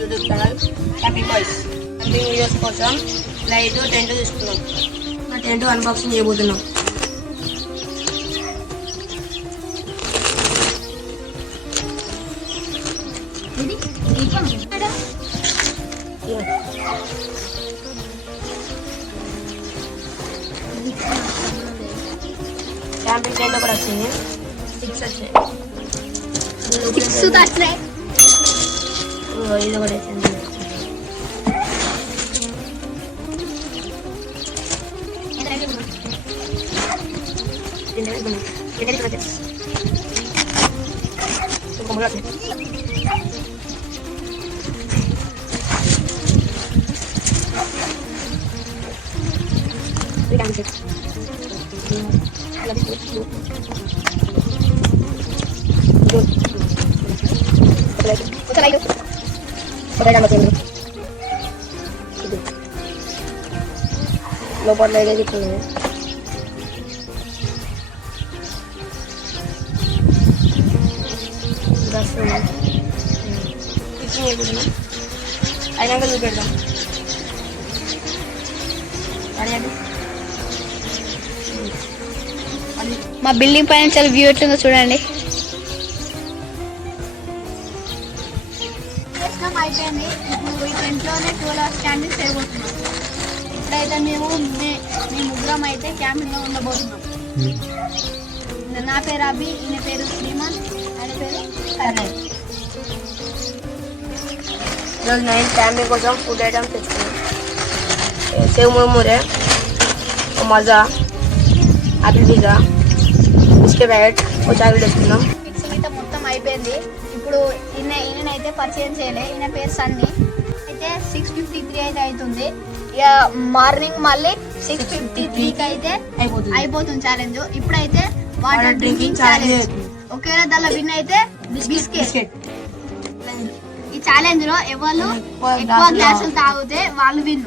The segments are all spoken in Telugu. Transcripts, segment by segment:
YouTube channel happy boys. Camping videos కోసం లైట్ టెంట్ తీసుకున్నాం. ఆ టెంట్ అన్బాక్సింగ్ చేయబోతున్నాం. క్యాంపింగ్ టెంట్ ఒకటి వచ్చింది, 6 వచ్చినాయి. ఇది ఒకటి వచ్చింది. లోపల లైట్ ఇప్పుడు అయినాక చూపెడతాం. మా బిల్డింగ్ పైన చాలా వ్యూ ఎట్లుందో చూడండి. అయిపోయింది. ఇప్పుడు ఈ టెంట్లోనే 12 hours క్యాంపింగ్ చేయబోతున్నాం. ఇప్పుడైతే మేము ముగ్గురం అయితే క్యాంపింగ్లో ఉండబోతున్నాం. నా పేరు అభి, ఈయన పేరు శ్రీమాన్, ఆయన పేరు కర్ణయ్. ఈరోజు నైట్ క్యాంపింగ్ కోసం ఫుడ్ ఐటమ్స్ తెచ్చుకున్నాం. సేవ్ మురుమురే, మజా, ఆపిల్ పిజ్జా, బిస్కెట్ ప్యాకెట్, ఒక చాక్లెట్ తెచ్చుకున్నాం. కిట్స్ మిగతా మొత్తం అయిపోయింది. ఇప్పుడు ఈయనైతే పరిచయం చేయలే. ఈయన పేరు సన్నీ. అయితే 6:53 అయితే అవుతుంది. ఇక మార్నింగ్ మళ్ళీ 6:53కి అయితే అయిపోతుంది ఛాలెంజ్. ఇప్పుడైతే వాటర్ డ్రింకింగ్ ఛాలెంజ్. ఒకవేళ దానిలో విన్ అయితే బిస్కెట్. ఈ ఛాలెంజ్ లో ఎవరు ఎక్కువ గ్లాసులు తాగితే వాళ్ళు విన్.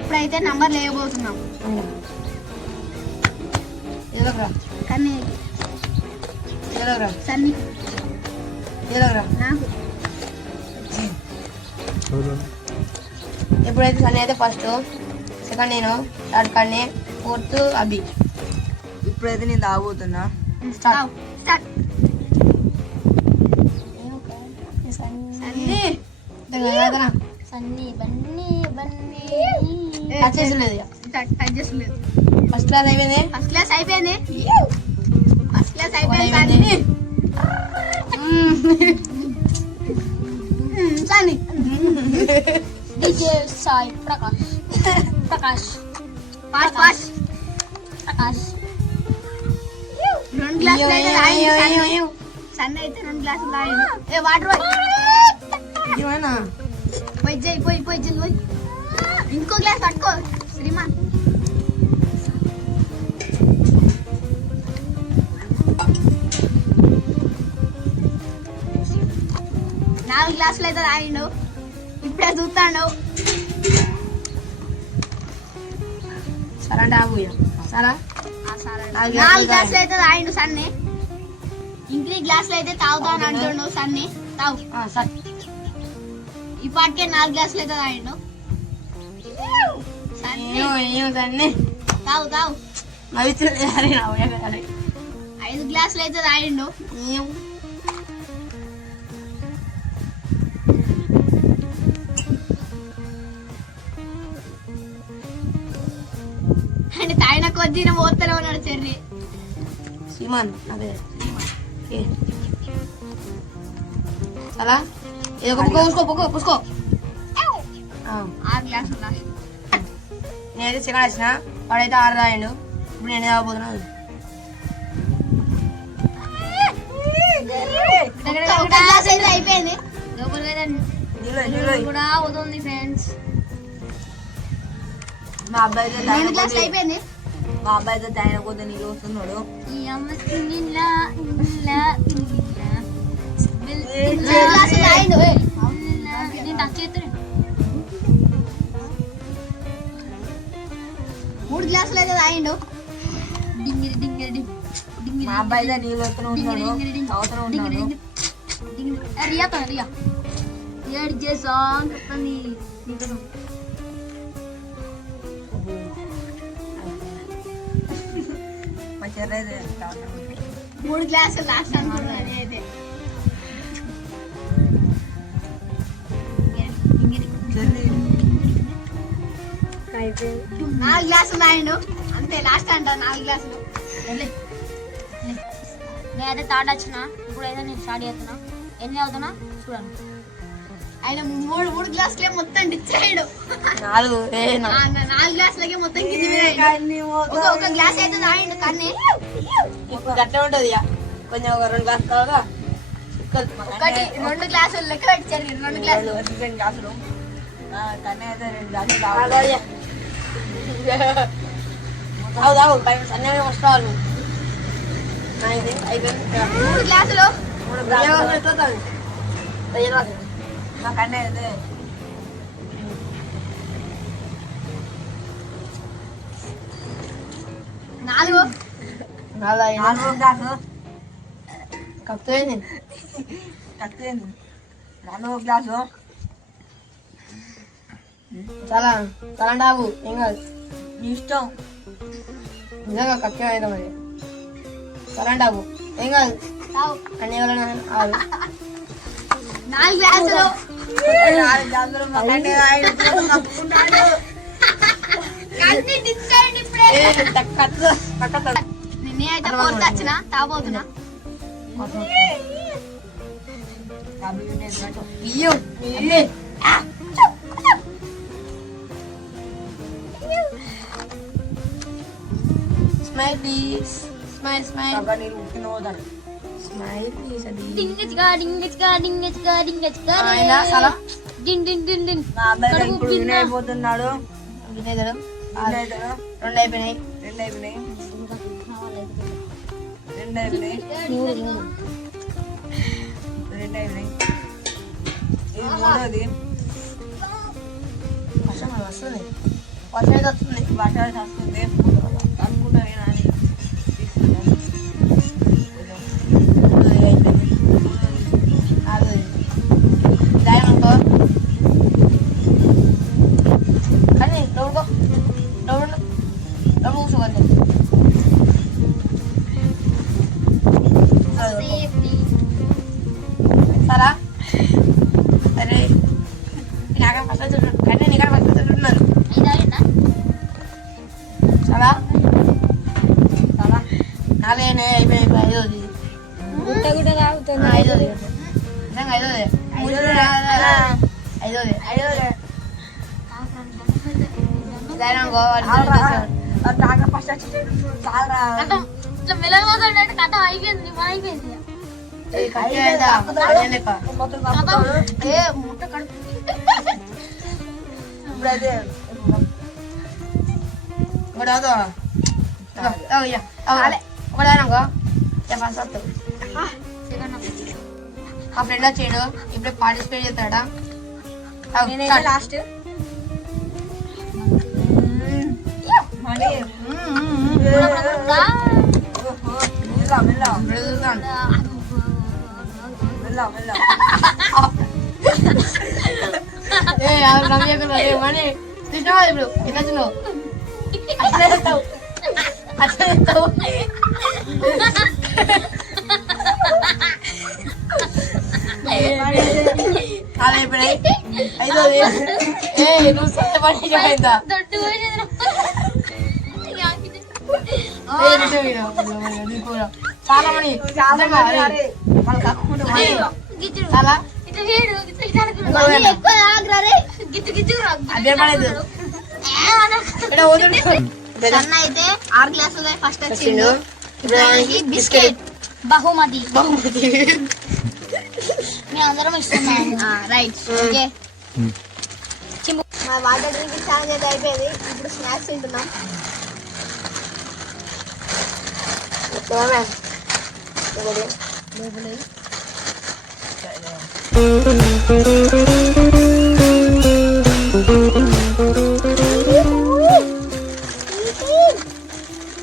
ఇప్పుడైతే నంబర్ లేకపోతున్నాం. కానీ సన్నీ నాకు ఎప్పుడైతే సన్నీ అయితే ఫస్ట్, సెకండ్ నేను, థర్డ్ కన్నీ, ఫోర్త్ అభి. ఇప్పుడైతే నేను తాగబోతున్నా. ఫస్ట్ క్లాస్ అయిపోయింది. సన్నీ సాయి ప్రకాష్ ప్రకాష్ 2 గ్లాసులు సన్నీ అయితే 2 గ్లాసులు తాగిండు. ఏ వాటర్ పోయి ఇంకో గ్లాస్ పట్టుకో శ్రీమాన్. నాలుగు గ్లాసులు అయితే తాగిండు. ఇప్పుడే చూస్తాడు. సరే సరా 4 గ్లాసులు అయితే తాగిండు సన్నీ. ఇంక్రీ గ్లాసులు అయితే తాగుతాను అంటుండు సన్నీ. తాగు. ఇప్పటికే 4 గ్లాసులు అయితే తాగిండు. తాగు 5 గ్లాసులు అయితే తాగిండు. అంటే తాగిన కొద్దిన పోతూనే ఉన్నాడు చెర్రి. శ్రీమాన్ అదే చాలా పూసుకో. 6 గ్లాసులు నేనైతే సెకండ్ వచ్చిన, వాడైతే 6 తాగిండు. ఇప్పుడు నేను తాగబోతున్నాను. అయిపోయింది. కూడా అవుతుంది ఫ్రెండ్స్. మా అబ్బాయి అయితే అయిపోయింది. తాగిన కొద్ది నీళ్ళు వస్తున్నాడు. మూడు గ్లాసులు అయితే తాగిండు. మా అబ్బాయి అయితే నీళ్ళు వస్తూనే ఉన్నాడు, తాగుతూనే ఉన్నాడు. రియా ఏడు చేసాం మా చెర్రీ అయితే 3 గ్లాసులు లాస్ట్ అనుకుంటున్నాను అయితే. చెర్రీ 4 గ్లాసులు తాగిండు అంతే, లాస్ట్ అంట 4 గ్లాసులు. నేనైతే థర్డ్ వచ్చిన, ఇప్పుడైతే నేను స్టార్ట్ చేస్తున్నా. ఎన్ని అవుతున్నా చూడండి. ఆయన 3 గ్లాసులే మొత్తం డిచ్చాడు. 4 4 గ్లాసులకే మొత్తం కింది మీద ఒక గ్లాస్ అయితే తాగిండు కానీ గట్లే ఉంటది ఇక. కొంచెం ఒక 2 గ్లాస్ తర్వాత ఒకటి 2 గ్లాసులు లెక్క పెట్టారు. 2 గ్లాసులు 2 గ్లాసులు తనే అయితే 2 గ్లాసులు తాగు పైన సన్నగా ఫస్ట్ రావాలి. అయిపోయింది 3 గ్లాసులు. 3 గ్లాసులు ఎట్లా తాగు? మా కన్నే అయితే 4 4 గ్లాసు కప్తుంది. కత్తింది 4 గ్లాసు. చాలా చాలా తాగు, ఏం కాదు. నీ ఇష్టం. నిజంగా కక్కే అయితే మరి చాలా తాగు, ఏం కాదు. అన్ని ఎవరైనా 4 గ్లాసులు. 4 గ్లాసులు మా కన్నే కప్పుకుంటాడు. కత్తి డిచ్చాడు ఇప్పుడే. నేనైతే 4th వచ్చిన తాగబోతున్నా. స్మైల్ ప్లీజ్, స్మైల్ స్మైల్ నీళ్ళు ఉట్టిన పోతాడు. Smile please. అది డింగచ్గా డింగచ్గా డింగచ్గా డింగచ్గా అయినా చాలా డిన్ డిన్ డిన్ డిన్. మా అబ్బాయి అయితే ఇప్పుడు విన్ అయిపోతున్నాడు. వినేదడం. విన్ అవుతాడు. 2 అయిపోయినాయి. 2 అయిపోయినాయి. 2 అయిపోయినాయి. 2 అయిపోయినాయి. ఇది 3వది. వర్షం వస్తుంది, వర్షం అయితే వస్తుంది. వర్షాలు వస్తుంది అనుకుంటా నేను అని కానీ డబ్బుకో డబ్బులు డబ్బు కూర్చోకండి. సరా సరే నీకు ఫస్ట్ కానీ నీకు ఫస్ట్ ఉంటున్నారు. చాలా చాలా 4 అయిపోయి 5వది. 5వది నిజంగా 5వది. 5వది తాగా ఫస్ట్ వచ్చి చాలా ఇట్లా మెలగబోతాడంటే కథ అయిపోయింది, నీ పని అయిపోయింది. ముట్ట కడుపు ఇప్పుడైతే ఆ ఫ్రెండ్ వచ్చాడు, ఇప్పుడే పార్టిసిపేట్ చేస్తాడా? లాస్ట్ మనీ మనీ తిన్నావా ఇప్పుడు? ఎట్లా తిన్నావు? అట్లా చేస్తావు, అట్లా చేస్తావు. చాలా అయిపోయినాయి. 5వది. నువ్వు సొంత పని అయిపోయిందా? చాలా మనీ చాలా ఎక్కువ ఆగ్రరే అదే పడేది. సన్న అయితే 6 గ్లాసులు ఫస్ట్ వచ్చిండు. బిస్కెట్ బహుమతి బహుమతి మేము అందరం ఇస్తున్నాం. Right okay. మా వాటర్ డ్రింకింగ్ ఛాలెంజ్ అయితే అయిపోయింది. ఇప్పుడు స్నాక్స్ తింటున్నాం.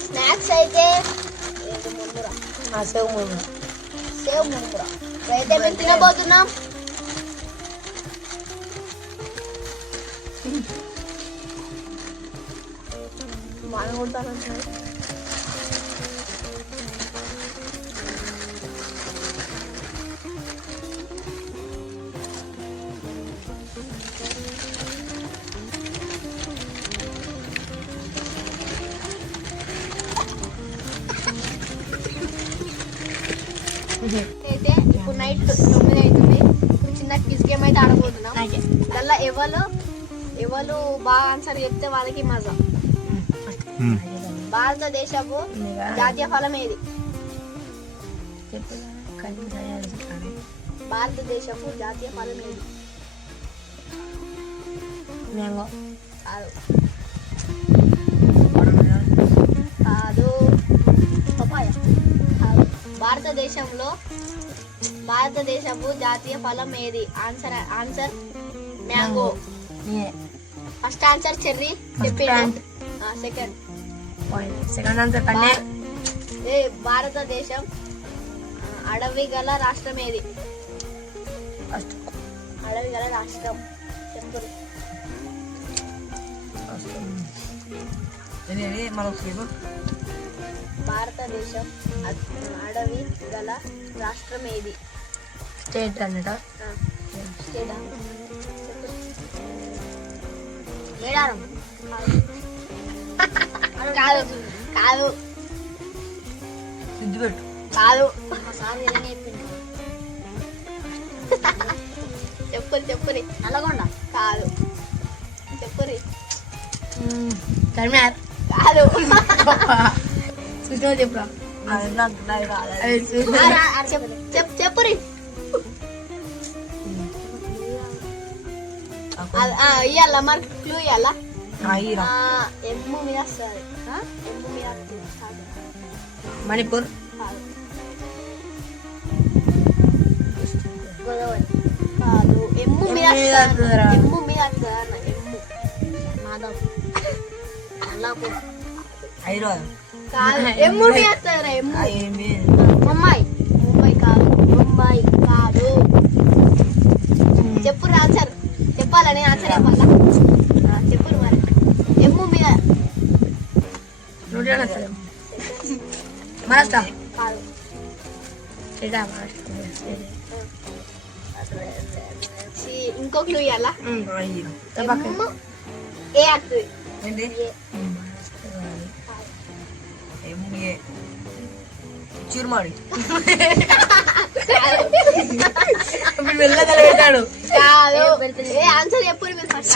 స్నాక్స్ అయితే ముందురా సేవ్ మురుమురా. సేవ్ మురుమురా. అయితే మేము తినబోతున్నాం. మానుకుంటానంటే అయితే ఇప్పుడు నైట్ 9 అవుతుంది. ఇప్పుడు చిన్న క్విజ్ గేమ్ అయితే ఆడబోతున్నాం. దానిలో ఎవరు బాగా ఆన్సర్ చెప్తే వాళ్ళకి మజా. భారతదేశపు జాతీయ ఫలం ఏది? భారతదేశపు జాతీయ ఫలం ఏది? మ్యాంగో. కాదు కాదు పపాయ. కాదు. భారతదేశపు జాతీయ ఫలం ఏది? Answer mango. First answer cherry చెప్పిండు. సెకండ్ ఆన్సర్ కన్నే. భారతదేశం అడవి గల రాష్ట్రం ఏది? అడవి గల రాష్ట్రం చెప్పు. భారతదేశం అడవి గల రాష్ట్రం ఏది? స్టేట్ అన్నట. స్టేట్ మేడారం. కాదు కాదు సిద్దిపేట. కాదు. సార్ ఏదైనా చెప్పిండు. చెప్పురి. నల్లగొండ. కాదు చెప్పురి. కర్మార్. కాదు. చూసినా చెప్పురా. చెప్పురి. ఇయ్యాల మరి క్లూ ఇయ్యాలా? ఎమ్ము మీద వస్తుంది. ఎమ్ము మీద మణిపూర్. గోదావరి. కాదు. ఎమ్ము మీద వస్తుంది. ఎమ్ము మీద వస్తుంది అన్న. ఎమ్ము. మాధవ్. అల్లాపూర్. కాదు. ఎమ్ము మీద వస్తుంది. ఎమ్ము. ముంబై. ముంబై కాదు. ముంబై కాదు. చెప్పు ఆన్సర్. చెప్పాలని ఆన్సర్ చెప్పాలా? చెప్పు మరి. ఎమ్ము మీద మహారాష్ట్ర. కాదు. ఇంకో క్లూ ఇవ్వాలా? ఎమ్ము ఏ వస్తుంది. చిరుమాడి. వెళ్ళగలిగాడు. కాదు. ఏ ఆన్సర్ చెప్పురి మీరు ఫస్ట్.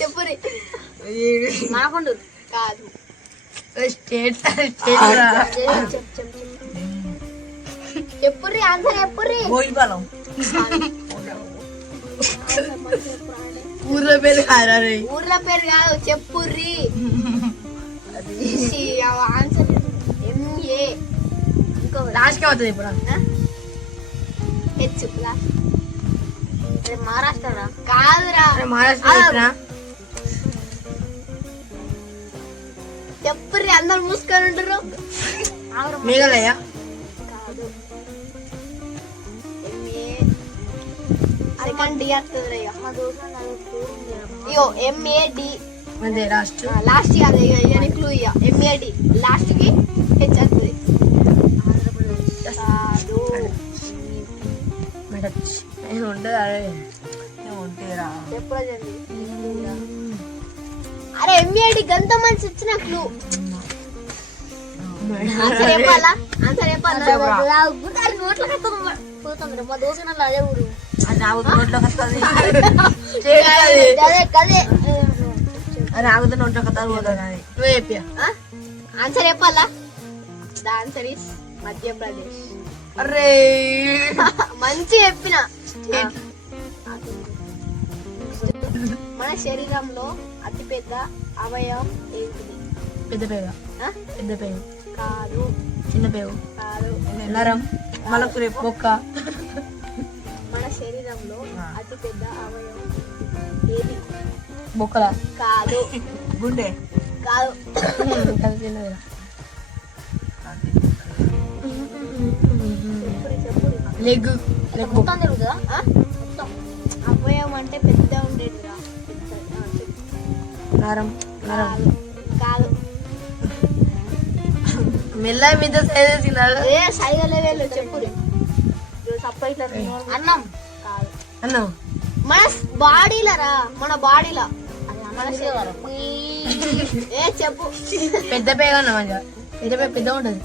చెప్పురి. మాకొండూరు. కాదు. స్టేట్. చెప్పుర్రి ఆన్సర్ చెప్పుర్రి. గోయిపాలెం. ఊర్లో పేరు కాదు. ఊర్ల పేరు కాదు. చెప్పుర్రి. Answer MA. ఇంకో లాస్ట్కి అవుతుంది ఇప్పుడు. హెచ్. మహారాష్ట్ర. కాదురా. మహారాష్ట్ర. చెప్పుర్రి. అందరు మూసుకొని ఉంటారు. మేఘాలయ. కాదు. ఎంఏ సెకండ్ డి వస్తుంది. మా దోస్తు ఇయో ఎంఏడి. అదే లాస్ట్. లాస్ట్ కాదు. ఇక క్లూ ఇక ఎంఏడి లాస్ట్ కి హెచ్ వస్తుంది. కాదు. ఉంటుంది. అదే ఉంటేరా. చెప్పురా జల్ది. అరే ఎంఏడి గంత మంచి ఇచ్చిన క్లూ. ఆన్సర్ చెప్పాలా? ఆన్సర్ చెప్పాలా? నోట్ల పోతుంది. మా దోస్తు నన్ను అదే ఊరు. అది ఆగుతూ నోట్లోకి వస్తుంది. అదే కదే. అది ఆగుతూ నోట్లోకి వస్తుంది పోతుంది. నువ్వే చెప్పా. ఆన్సర్ చెప్పాలా? The answer is Madhya Pradesh. అరే మంచి చెప్పిన. మన శరీరంలో అతిపెద్ద అవయవం ఏంటిది? పెద్ద పేరు. ఆ? పెద్ద పేరు కాదు. చిన్న పేరు. కాదు. నరం. మళ్ళీ రేపు బొక్క. మన శరీరంలో అతిపెద్ద అవయవం ఏది? బొక్కల. కాదు. గుండె. కాదు. చిన్నది. లెగ్ లెగ్ మొత్తం తిరుగుతుందా? ఆ? మొత్తం అవయవం అంటే పెద్ద ఉండేదిరా. నరం నరం కాదు మెల్ల మీద సైజ్ తినాలి ఏ సైగలే వేళ్ళు చెప్పురి. అన్నం కాదు అన్నా మన బాడీలరా, మన బాడీలా. మన శివారు. ఏ చెప్పు. పెద్ద పేగ అన్నా మంచిగా పెద్ద పేగ పెద్ద ఉంటుంది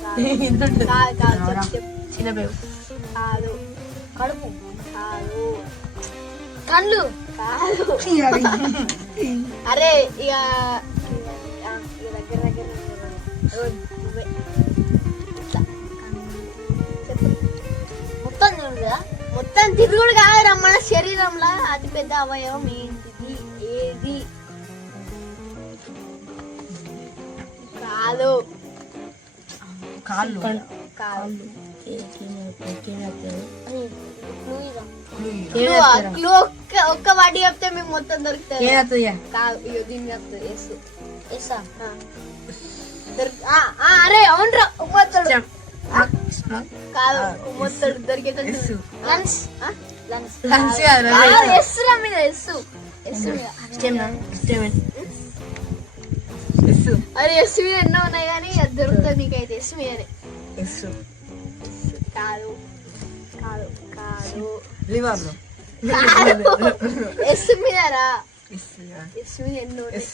కాదు కాదు చెప్పు చెప్పు. చిన్న పేగ కాదు కడుపు కాదు కళ్ళు కాదు. అరే ఇక దగ్గర దగ్గర నువ్వే. ఇట్లా. చెప్పు. మొత్తం తిరుగుతుందా? మొత్తం తిరుగుడు కాదురా, మన శరీరంలో అతిపెద్ద అవయవం ఏంటిది? ఏది? కాదు కాళ్ళు కాదు. అని క్లూ ఇదా? క్లూ ఒక్క వాటి చెప్తే మేము మొత్తం దొరుకుతుంది. కాదు ఇగో దీన్ని చెప్తుంది. ఎస్ ఎస్సా? అరే అవునరా ఉమ్మొత్తడు. కాదు ఉమ్మొత్తడు దొరికేటట్టు. లంగ్స్ ఆ? లంగ్స్ ఎస్ రా మీద ఎస్ ఎస్ మీద. అరే ఎస్ మీద ఎన్నో ఉన్నాయి కానీ అది దొరుకుతుంది నీకైతే. ఎస్ మీదనే. కాదు కాదు కాదు లివర్ ఎస్ మీదరా. ఎస్ మీద ఎన్నో ఉన్నాయి.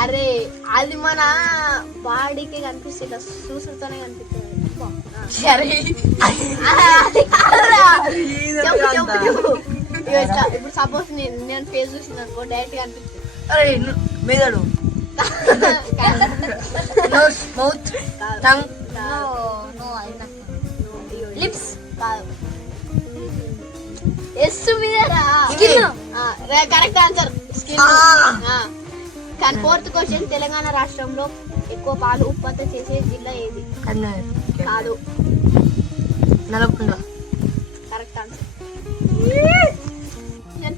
అరే అది మన బాడీకి కనిపిస్తుంది, ఇట్లా చూసుతోనే కనిపిస్తుంది. అది కాదురా. చెప్పు చెప్పు చెప్పు. ఇగో ఇట్లా ఇప్పుడు సపోజ్ నేను ఫేస్ చూసింది అనుకో డైరెక్ట్ గా అనిపిస్తుంది. మెదడు మౌత్ కాదు. టంగ్ నో నో అది నాకు లిప్స్ కాదు. ఎస్ మీదరా. Skin. Correct answer skin. కానీ ఫోర్త్ క్వశ్చన్, తెలంగాణ రాష్ట్రంలో ఎక్కువ పాలు ఉత్పత్తి చేసే జిల్లా ఏది? కాదు. Nalgonda correct answer.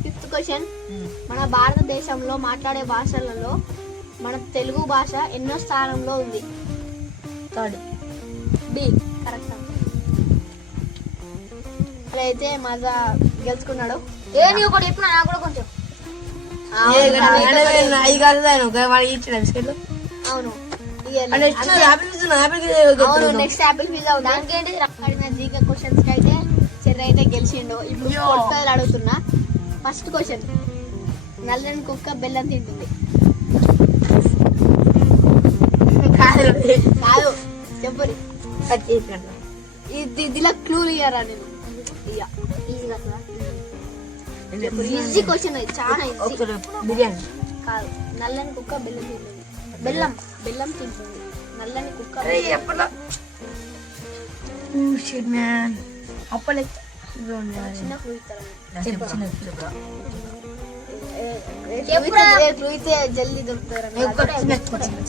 Fifth question, మన భారతదేశంలో మాట్లాడే భాషలలో మన తెలుగు భాష ఎన్నో స్థానంలో ఉంది? Third B correct answer. అలా అయితే మజా గెలుచుకున్నాడు. ఏ నీ ఒకటి చెప్పిన నాకు కూడా కొంచెం. ఐదు కాదు వాడికి ఇచ్చిన బిస్కెట్లు అవును అవును నెక్స్ట్ యాపిల్ పిజ్జా దానికి ఏంటి అడిగిన జీకే క్వశ్చన్స్ కి అయితే చెర్రి అయితే గెలిచిండు. ఇప్పుడు కొత్తలు అడుగుతున్నా. ఫస్ట్ క్వశ్చన్, నల్లని కుక్క బెల్లం తింటుంది. కాదు చెప్పు. ఇదిలా క్లూ ఇయ్యరా నేను. ఇయ్య ఈజీగా వస్తుందా? ఈజీ క్వశ్చన్ అది, చాలా ఈజీ. బిర్యానీ కాదు, నల్లని కుక్క బెల్లం తింటుంది. బెల్లం బెల్లం తింటుంది. నల్లని కుక్క అప్పలే చిన్న క్లూ ఇస్తారా? క్లూ ఇస్తే జల్దీ దొరుకుతారా?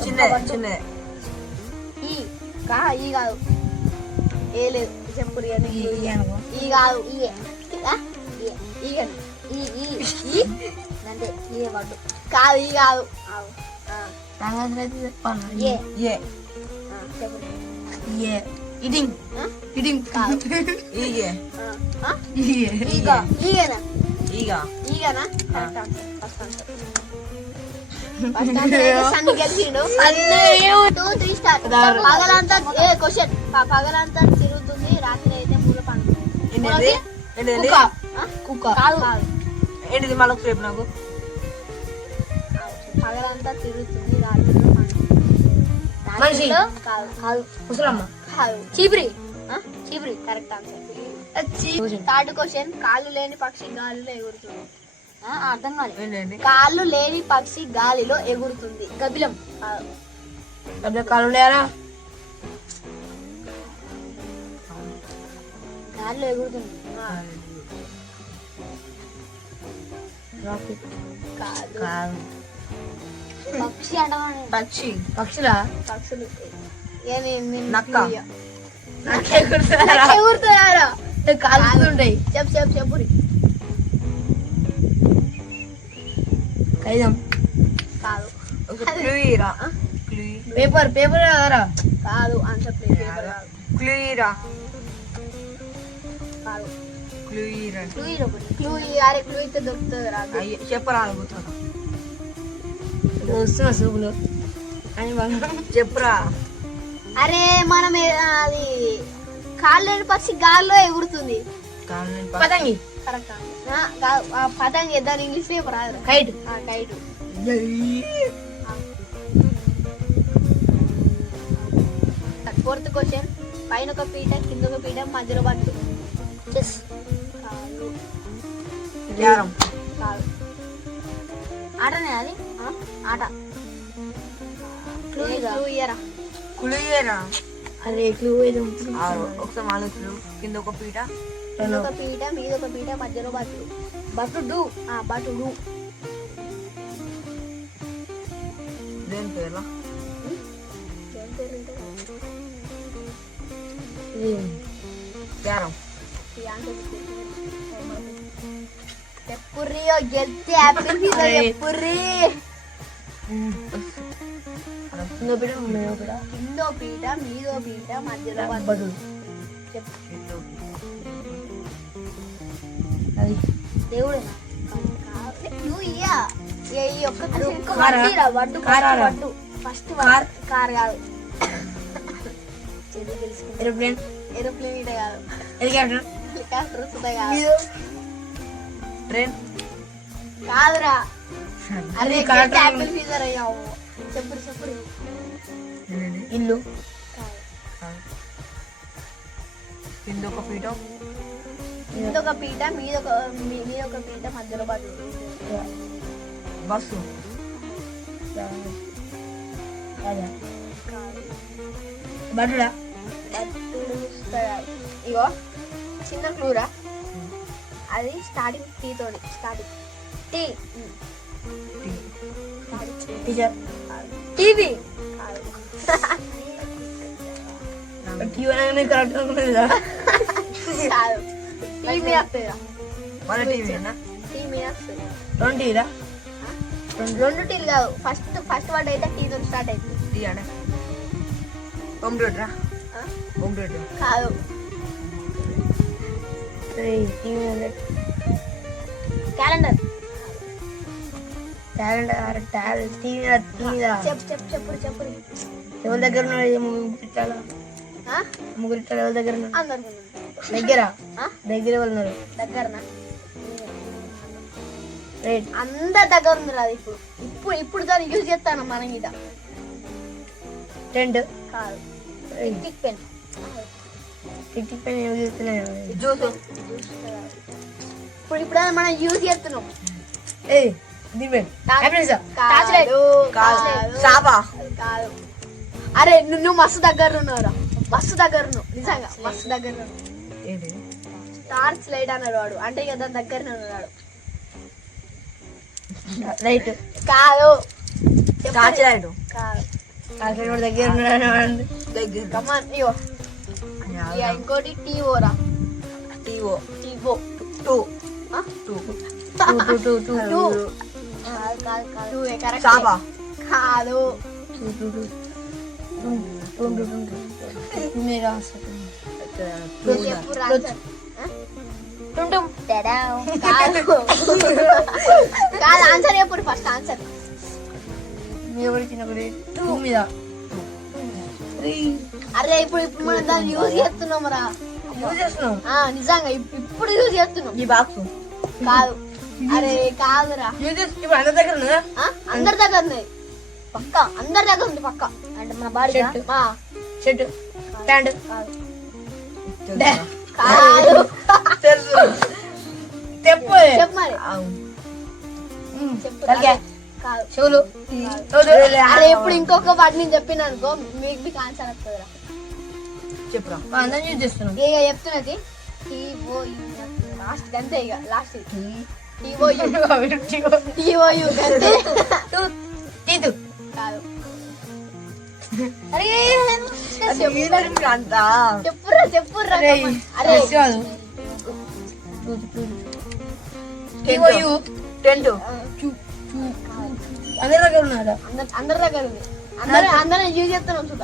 చిన్న చిన్న ఈ కాదు, ఏ లేదు చెప్పు. ఈ కాదు, అంటే ఇదే పడ్డు. కాదు ఈ కాదు. ఏ ఏ చెప్పు. ఇడింగ్ ఇడింగ్ కాదు. ఈగే ఈగనా? ఈగ ఈగనా? Correct answer. First answer. First answer అయితే సన్ని గెలిచిండు. 2, 3 స్టార్. పగలంతా క్వశ్చన్, పగలంతా తిరుగుతుంది, రాత్రి అయితే మూల పండుతుంది. ఏంటిది ఏంటిది కుక్క కాదు. ఏంటిది మళ్ళీ రేపు నాకు పగలంతా తిరుగుతుంది, రాత్రి పండుతుంది. మనిషి కాదు కాదు. ముసలమ్మ కాదు. చీపురి చీపురి కరెక్ట్ ఆన్సర్. థర్డ్ క్వశ్చన్, కాళ్ళు లేని పక్షి గాలిలో ఎగురుతుంది. అర్థం కాదు. ఏంటండి కాళ్ళు లేని పక్షి గాలిలో ఎగురుతుంది. గబ్బిలం. కాలు లేరా గాలిలో ఎగురుతుంది. కాదు. కాదు పక్షి అంటామని పక్షి పక్షులా పక్షులు నక్క. ఎగురుతున్నారా? కాలుతుంటాయి చెప్పు చెప్పు చెప్పు. కైదం కాదు. ఒక క్లూ ఇరా క్లూ పేపర్ కదరా. కాదు ఆన్సర్ ప్లేట్ పేపర్ కాదు. క్లూయిరా కాదు క్లూయిరా క్లూ అరే క్లూ అయితే దొరుకుతుంది రాదు. అయ్యో చెప్పరా అనుకుంటున్నా. వస్తున్నా సూపులు అని చెప్పురా. అరే మనం అది కాళ్ళు పక్షి గాల్లో ఎగురుతుంది. పతంగి కరెక్ట్ పతంగి దాని ఇంగ్లీష్ పేపర్ రాదు. Kite kite. ఫోర్త్ క్వశ్చన్ పైన ఒక పీట కింద ఒక పీట మధ్యలో బంటు. చెస్ కాదు క్యారం కాదు ఆటనే అది ఆట. క్లూ ఇయ్యరా. క్లూయిరా అరే క్లూ ఏదో ఒకసారి మాలో క్లూ. కింద ఒక పీట కింద ఒక పీట మీద ఒక పీట మధ్యలో బట్టు. బట్టుడు బటుడు. దేని పేర్లా? క్యారం. చెప్పుర్రి గెలిస్తే యాపిల్ పిజ్జా చెప్పుర్రి. కింద పీట కిందో పీట మీదో పీట మధ్యలో బట్టు. బట్టుడు అది దేవుడేనా? క్లూ ఇయ్యా. ఈ ఒక్క కారా? వడ్డు కారా? వడ్డు ఫస్ట్ కార్ కాదు. ఏరోప్లేన్ ఏరోప్లేన్ ఇటే కాదు. హెలికాప్టర్ హెలికాప్టర్ సుధా కాదు. ట్రైన్ కాదురా. అరే కార్ యాపిల్ పిజ్జా అయ్యావు. చెప్పురు ఇల్లు కింద ఒక పీట కింద ఒక పీట మీద ఒక పీట మధ్యలో బట్టు. బస్సు బట్టుడా ఇగో చిన్న క్లూరా. అది స్టార్టింగ్ టీ తోని. Starting T. Teacher TV TV correct అనుకునేదా కాదు. టీవీ వస్తుందా? మన టీవీ అన్న. టీవీ వస్తుంది. రెండు టీరా రెండు టీలు కాదు. ఫస్ట్ వర్డ్ అయితే టీ తోని స్టార్ట్ అవుతుంది. టీ అనే కంప్యూటరా కంప్యూటర్ కాదు. TV calendar. చెప్పు ఎవరి దగ్గర ముగ్గురు ముగ్గురు ఎవరి దగ్గర అందరు దగ్గర దగ్గర ఎవరు ఉన్నారు దగ్గరనా? రైట్ అందరి దగ్గర ఉంది అది. ఇప్పుడు ఇప్పుడు దాన్ని యూజ్ చేస్తాను మనం మీద. టెంట్ కాదు. Tick pen. Tick pen use చేస్తున్నాను జ్యూస్ ఇప్పుడు మనం యూజ్ చేస్తున్నాం. చాపా కాదు. అరే నువ్వు మస్తు దగ్గర ఉన్నావురా. మస్తు దగ్గర ఉన్నావు నిజంగా. మస్తు దగ్గర ఏంటి? టార్చ్ లైట్ అన్నాడు వాడు. అంటే ఇక దాని దగ్గరనే ఉన్నాడు. రైట్ కాదు. టార్చ్ లైట్ కాదు. దగ్గర ఉన్నాడు దగ్గర కమాన్ ఇగో. ఇక ఇంకోటి టీవోరా. టీవో టీవో. Two two. టూ చాపా కాదు. కాదు ఆన్సర్ చెప్పు ఫస్ట్. ఆన్సర్ అరే ఇప్పుడు మనం దాన్ని యూజ్ చేస్తున్నాం రా. నిజంగా ఇప్పుడు యూజ్ చేస్తున్నాం. ఈ బాక్స్ కాదు. అరే కాదురా. ఇప్పుడు అందరి దగ్గర ఉన్నదా? అందరి దగ్గర ఉన్నాయి. పక్క అందరి దగ్గర ఉంది. పక్క అంటే మన బాడీ. షర్ట్ ప్యాంట్ కాదు. చెప్పు చెప్పు మరి. చెప్పు. కాదు. చెవులు అరే ఇప్పుడు ఇంకొక వాటి నేను చెప్పిన అనుకో మీకు ఆన్సర్ వస్తుందిరా. చెప్పురా. అందరం యూజ్ చేస్తున్నాం. ఇక చెప్తున్నది లాస్ట్ అంతే. ఇక లాస్ట్ టీఓయు అంతే. కాదు. అరే అంతా చెప్పుర్రా. అరే టెంట్ అందరి దగ్గర ఉన్నారా? అందరి దగ్గర ఉంది. అందరూ యూజ్ చేస్తున్నాం చూడ.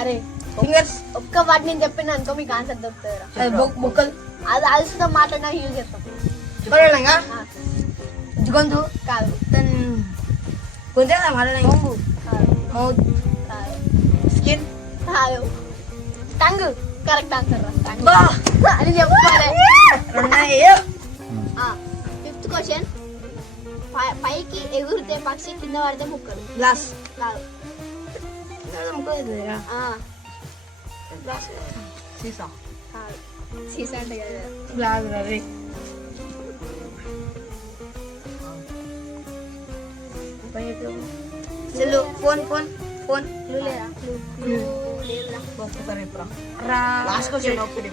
అరే ఫింగర్స్ ఒక్క వాటి నేను చెప్పిన అనుకో మీకు ఆన్సర్ దొరుకుతుంది. బొక్కలు అది అలసితో మాట్లాడినా యూజ్ చేస్తాం. చెప్పాలంగా ఆ, గొంతు కాదు గొంతే మాట్లాడంగా కాదు మౌత్ కాదు స్కిన్ కాదు. టంగ్ కరెక్ట్ ఆన్సర్ రా. టంగ్ బా అని చెప్పాలి. రెండయ్యో 5th క్వశ్చన్. పైకి ఎగురితే పక్షి, కింద పడితే ముక్కలు. గ్లాస్ కాదు. ఆ, గ్లాస్ సీసా. కాదు. సీసా అంటే కదా. Glass Ravi cell phone phone phone clue లేదా? క్లూ లేదా? ఒక్కసారి చెప్పురా. రా లాస్ట్ క్వశ్చన్ ఒకటి.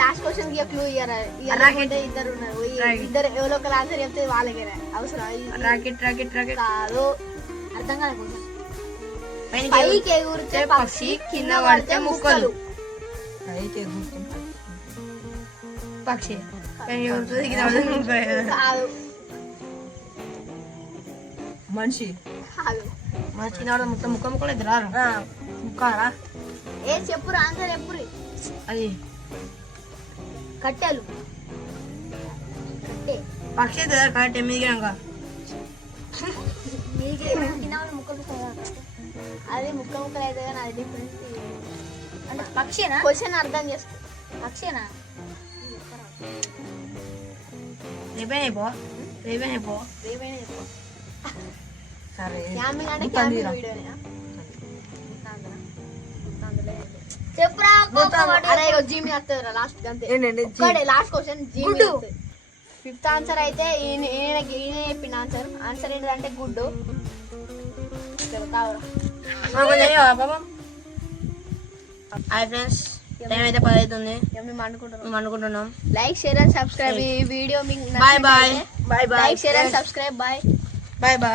లాస్ట్ క్వశ్చన్ కి క్లూ ఇయ్యరా? ఇయ్యాలంటే ఇద్దరు ఉన్నారు. ఇద్దరు ఎవరో ఒకరు ఆన్సర్ చెప్తే వాళ్ళకే అవసరం. రాకెట్ రాకెట్ రాకెట్ కాదు. అర్థం కాలే కొంచెం. పైకి ఎగురితే పక్షి, కింద పడితే ముక్కలు. అయితే ఎగురుతుంది. పక్షి పైన ఎగురుతుంది, కింద పడితే ముక్కలు. కాదు. మనిషి. కాదు. మన కింద పడితే మొత్తం ముక్క ముక్కలు అయితే రారు ముక్కరా ఏ చెప్పురు ఆన్సర్ చెప్పురు. అది కట్టెలు. కట్టే. పక్షి అయితే కరెక్ట్ ఎమ్మిదిగా మీకే కింద వాళ్ళు ముక్కలు ముక్కలు అది ముక్క ముక్కలు అయితే కానీ అది డిఫరెన్స్. అంటే పక్షేనా? క్వశ్చన్ అర్థం చేసుకో. పక్షేనా? రేపేనైపో రేపేనైపో ఏమైనా చెప్పు. సరే క్యామింగ్ అంటే మొత్తం క్యామింగ్ తీరా. వీడియోనేనా? చెప్పురా అరే జిమ్ చేస్తారా లాస్ట్ అంతే. ఏంటండి? ఒక్కడే లాస్ట్ క్వశ్చన్ జిమ్ గుడ్డు. 5th ఆన్సర్ అయితే ఈయన చెప్పిన ఆన్సర్ ఏంటంటే గుడ్డు. కావురా. పాపం హాయ్ ఫ్రెండ్స్, టైం అయితే 10 అవుతుంది. మేము అనుకుంటున్నాం. మేము అనుకుంటున్నాం. Like share and subscribe. ఈ వీడియో మీకు bye bye bye bye like share and subscribe. Bye. Bye bye.